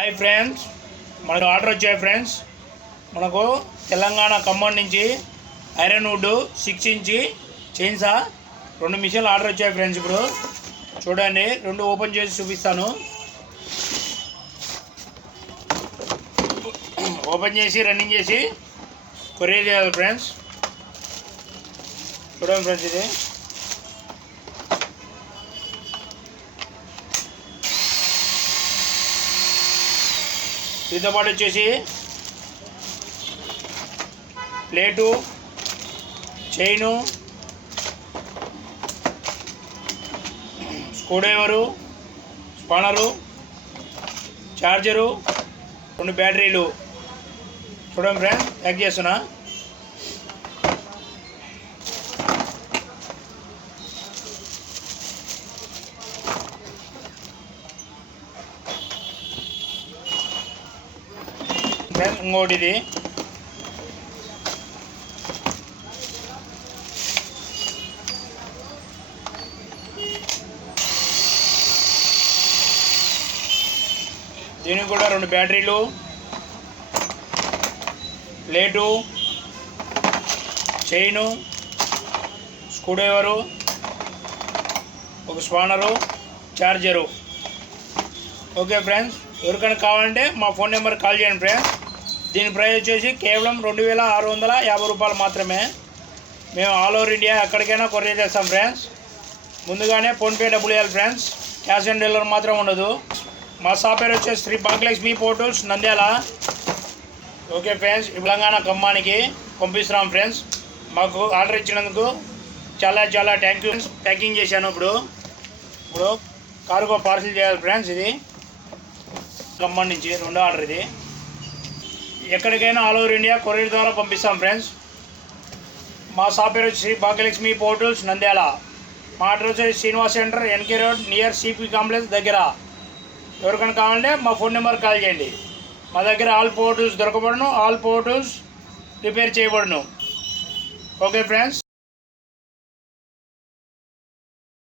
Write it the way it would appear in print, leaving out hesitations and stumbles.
Hi friends, మనకు order వచ్చాయి friends. మనకు తెలంగాణ ఖమ్మం నుంచి ఐరన్ వుడ్ 6 ఇంచ్ చైన్సా 2 మిషన్లు ఆర్డర్ వచ్చాయి ఫ్రెండ్స్. ఇప్పుడు చూడండి, 2 ఓపెన్ చేసి చూపిస్తాను. ఓపెన్ చేసి రన్నింగ్ చేసి కొరియర్ చేయాలి ఫ్రెండ్స్. చూడండి ఫ్రెండ్స్, ఇది దీంతో పాటు వచ్చేసి plate, chain, screwdriver, spanner, charger, 2 బ్యాటరీలు. చూడండి ఫ్రెండ్స్, ప్యాక్ చేస్తున్నా. ఇంకోటి ఇది దీనికి కూడా 2 బ్యాటరీలు, ప్లేటు, చైను, స్క్రూడ్రైవరు, ఒక స్పానరు, చార్జరు. ఓకే ఫ్రెండ్స్, ఎవరికైనా కావాలంటే మా ఫోన్ నెంబర్ కాల్ చేయండి ఫ్రెండ్స్. దీని ప్రైస్ వచ్చేసి కేవలం 2650 రూపాయలు మాత్రమే. మేము ఆల్ ఓవర్ ఇండియా ఎక్కడికైనా కొరియర్ చేస్తాం ఫ్రెండ్స్. ముందుగానే ఫోన్పే డబ్బులు ఇవ్వాలి ఫ్రెండ్స్, క్యాష్ ఆన్ డెలివరీ మాత్రం ఉండదు. మా షాప్ పేరు వచ్చేసి Sri Bhagyalakshmi portals, Nandyala. Okay friends, Telangana ఖమ్మానికి పంపిస్తున్నాం ఫ్రెండ్స్. మాకు ఆర్డర్ ఇచ్చినందుకు చాలా చాలా థ్యాంక్ యూ. ప్యాకింగ్ చేశాను. ఇప్పుడు కార్గో పార్సిల్ చేయాలి ఫ్రెండ్స్. ఇది ఖమ్మం నుంచి 2వ ఆర్డర్. ఇది ఎక్కడికైనా ఆల్ ఓవర్ ఇండియా కొరియర్ ద్వారా పంపిస్తాం ఫ్రెండ్స్. మా షాప్ పేరు వచ్చి భాగ్యలక్ష్మి పోర్టల్స్, నంద్యాల. మా అడ్రస్ వచ్చి Srinivas centre, NK road, near CP complex దగ్గర. ఎవరికైనా కావాలంటే మా ఫోన్ నెంబర్ కాల్ చేయండి. మా దగ్గర ఆల్ పోర్టల్స్ దొరకబడును, ఆల్ పోర్టల్స్ రిపేర్ చేయబడును. Okay friends.